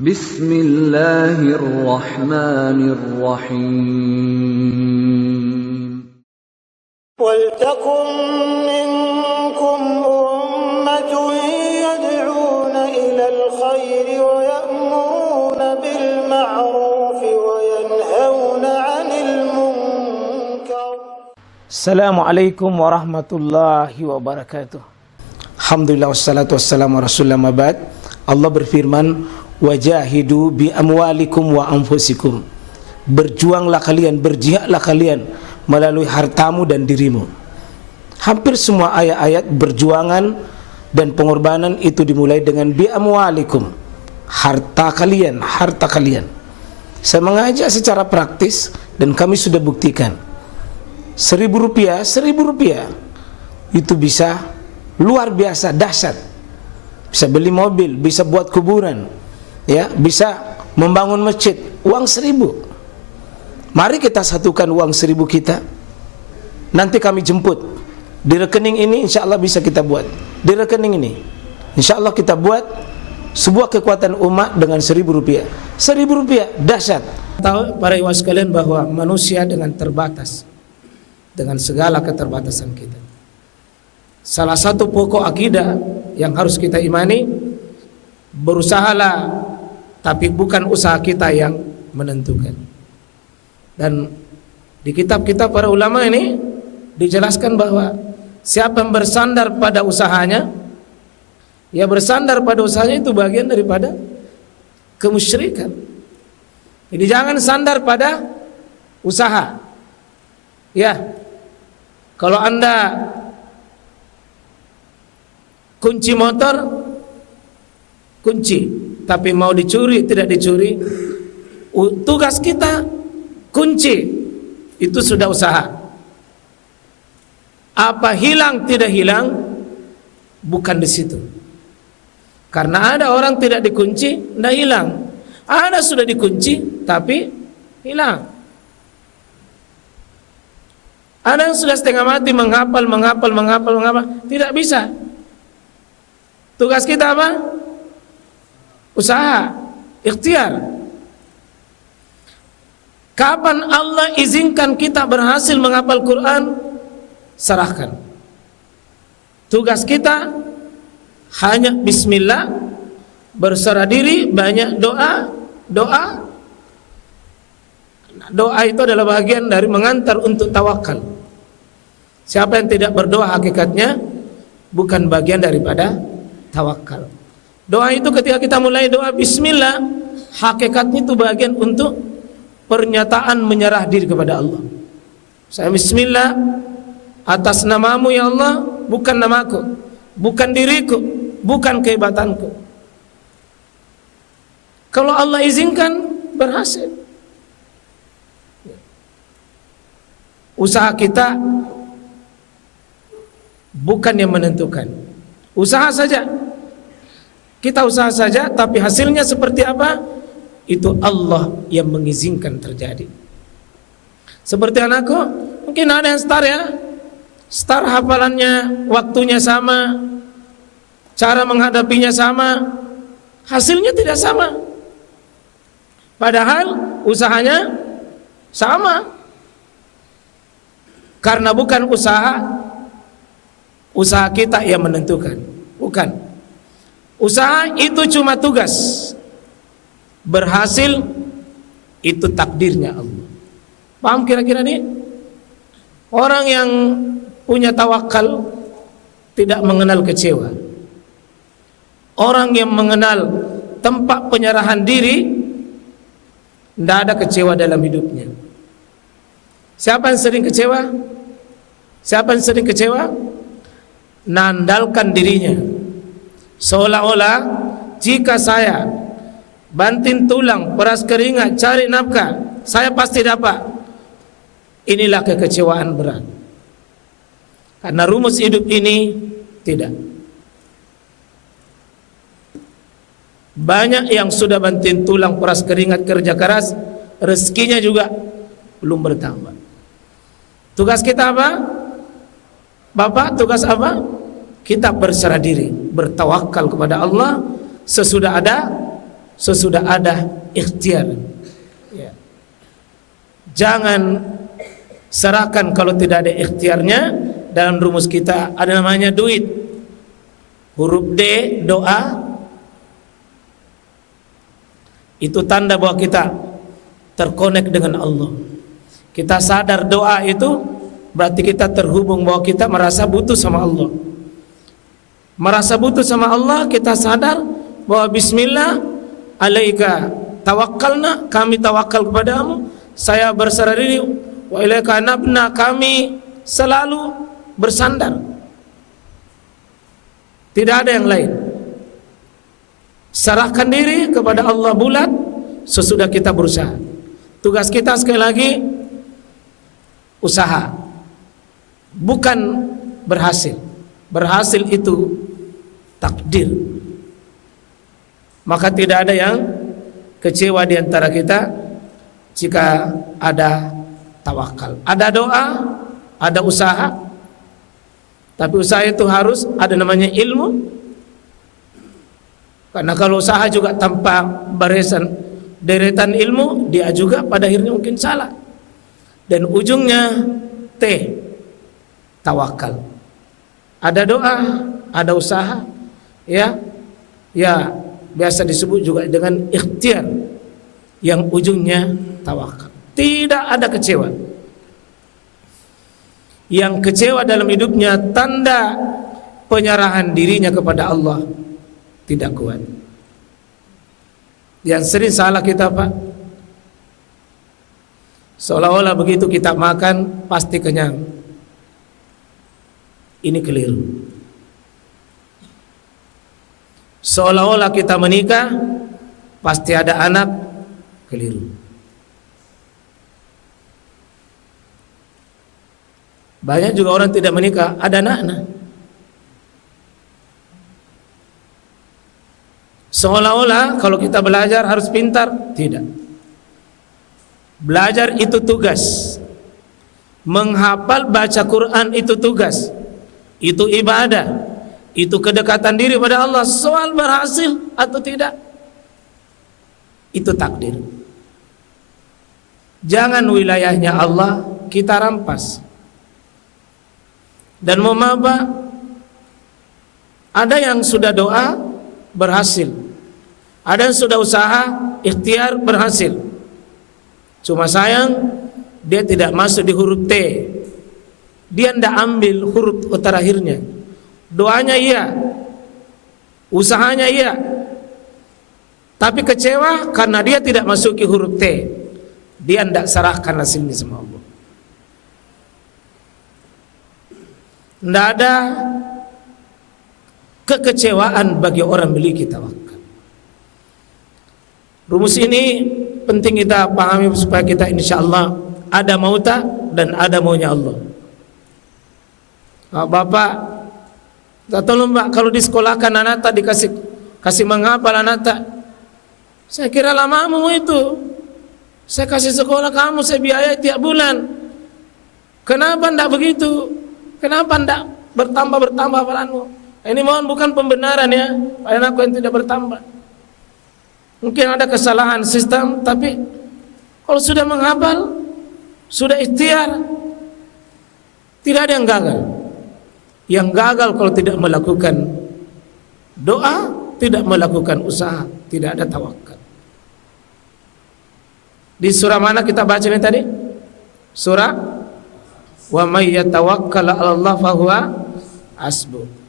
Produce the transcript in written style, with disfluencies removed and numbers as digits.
Bismillahirrahmanirrahim. وَلْتَكُنْ مِنْكُمْ أُمَّةٌ يَدْعُونَ إِلَى الْخَيْرِ وَيَأْمُرُونَ بِالْمَعْرُوفِ وَيَنْهَوْنَ عَنِ الْمُنْكَرِ. Assalamualaikum warahmatullahi wabarakatuh. Alhamdulillah wassalatu wassalamu rasulullah mabad. Allah berfirman, wajahidu bi amwalikum wa anfusikum. Berjuanglah kalian, berjihadlah kalian melalui hartamu dan dirimu. Hampir semua ayat-ayat berjuangan dan pengorbanan itu dimulai dengan bi amwalikum, harta kalian, harta kalian. Saya mengajak secara praktis dan kami sudah buktikan. Rp1.000 itu bisa luar biasa dahsyat. Bisa beli mobil, bisa buat kuburan, ya, bisa membangun masjid. Uang 1.000. Mari kita satukan uang 1.000 kita. Nanti kami jemput. Di rekening ini insya Allah bisa kita buat. Di rekening ini insya Allah kita buat sebuah kekuatan umat dengan Rp1.000. Rp1.000 dahsyat. Tahu para ikhwan sekalian bahwa manusia dengan terbatas, dengan segala keterbatasan kita. Salah satu pokok akidah yang harus kita imani, berusahalah, tapi bukan usaha kita yang menentukan. Dan di kitab-kitab para ulama ini dijelaskan bahwa siapa yang bersandar pada usahanya, ya bersandar pada usahanya itu bagian daripada kemusyrikan. Jadi jangan sandar pada usaha. Ya, kalau Anda kunci motor, kunci, tapi mau dicuri tidak dicuri, tugas kita kunci, itu sudah usaha. Apa hilang tidak hilang, bukan di situ. Karena ada orang tidak dikunci, tidak hilang. Ada sudah dikunci, tapi hilang. Ada yang sudah setengah mati menghafal, tidak bisa. Tugas kita apa? Usaha, ikhtiar. Kapan Allah izinkan kita berhasil menghafal Quran, serahkan. Tugas kita hanya bismillah, berserah diri, banyak doa. Doa itu adalah bagian dari mengantar untuk tawakal. Siapa yang tidak berdoa hakikatnya bukan bagian daripada tawakal. Doa itu ketika kita mulai doa bismillah, hakikatnya itu bagian untuk pernyataan menyerah diri kepada Allah. Saya bismillah atas namamu ya Allah, bukan namaku, bukan diriku, bukan kehebatanku. Kalau Allah izinkan, berhasil. Usaha kita bukan yang menentukan. Usaha saja. Kita usaha saja, tapi hasilnya seperti apa? Itu Allah yang mengizinkan terjadi. Seperti anakku, mungkin ada yang star ya, star hafalannya, waktunya sama, cara menghadapinya sama, hasilnya tidak sama. Padahal usahanya sama. Karena bukan usaha kita yang menentukan, bukan. Usaha itu cuma tugas. Berhasil itu takdirnya Allah. Paham kira-kira nih? Orang yang punya tawakal tidak mengenal kecewa. Orang yang mengenal tempat penyerahan diri, tidak ada kecewa dalam hidupnya. Siapa yang sering kecewa? Siapa yang sering kecewa? Nandalkan dirinya, seolah-olah jika saya banting tulang, peras keringat, cari nafkah, saya pasti dapat. Inilah kekecewaan berat. Karena rumus hidup ini tidak. Banyak yang sudah banting tulang, peras keringat, kerja keras, rezekinya juga belum bertambah. Tugas kita apa? Bapak, tugas apa? Kita berserah diri, bertawakal kepada Allah. Sesudah ada, sesudah ada ikhtiar. Ya. Jangan serahkan kalau tidak ada ikhtiarnya. Dalam rumus kita ada namanya duit. Huruf D, doa, itu tanda bahwa kita terkonek dengan Allah. Kita sadar doa itu berarti kita terhubung, bahwa kita merasa butuh sama Allah. Merasa butuh sama Allah, kita sadar bahwa bismillah alaika tawakkalna, kami tawakal kepadamu, saya berserah diri, wa ilaika nabna, kami selalu bersandar. Tidak ada yang lain. Serahkan diri kepada Allah bulat sesudah kita berusaha. Tugas kita sekali lagi usaha, bukan berhasil. Berhasil itu takdir. Maka tidak ada yang kecewa di antara kita jika ada tawakal. Ada doa, ada usaha. Tapi usaha itu harus ada namanya ilmu. Karena kalau usaha juga tanpa barisan deretan ilmu, dia juga pada akhirnya mungkin salah. Dan ujungnya T, tawakal. Ada doa, ada usaha, ya biasa disebut juga dengan ikhtiar, yang ujungnya tawakal. Tidak ada kecewa. Yang kecewa dalam hidupnya tanda penyerahan dirinya kepada Allah tidak kuat. Yang sering salah kita, Pak, seolah-olah begitu kita makan pasti kenyang. Ini keliru. Seolah-olah kita menikah pasti ada anak, keliru. Banyak juga orang tidak menikah, ada anak-anak. Seolah-olah kalau kita belajar harus pintar, tidak. Belajar itu tugas. Menghafal baca Quran itu tugas. Itu ibadah. Itu kedekatan diri pada Allah. Soal berhasil atau tidak, itu takdir. Jangan wilayahnya Allah kita rampas. Dan mau apa? Ada yang sudah doa berhasil, ada yang sudah usaha ikhtiar berhasil. Cuma sayang dia tidak masuk di huruf T. Dia tidak ambil huruf terakhirnya. Doanya iya, usahanya iya, tapi kecewa karena dia tidak masuki huruf T. Dia tidak serahkan hasilnya sama Allah. Tidak ada kekecewaan bagi orang memiliki tawakal. Rumus ini penting kita pahami supaya kita insya Allah ada mauta dan ada maunya Allah. Bapak, tolong Pak, kalau di sekolahkan anak tak kasih menghafal anak tak, saya kira lamamu itu. Saya kasih sekolah kamu, saya biaya tiap bulan. Kenapa tidak begitu? Kenapa tidak bertambah hafalanmu? Ini mohon bukan pembenaran ya, anakku yang tidak bertambah. Mungkin ada kesalahan sistem, tapi kalau sudah menghafal, sudah ikhtiar, tidak ada yang gagal. Yang gagal kalau tidak melakukan doa, tidak melakukan usaha, tidak ada tawakal. Di surah mana kita baca ini tadi? Surah wa may yatawakkal 'ala Allah fahuwa hasbuh.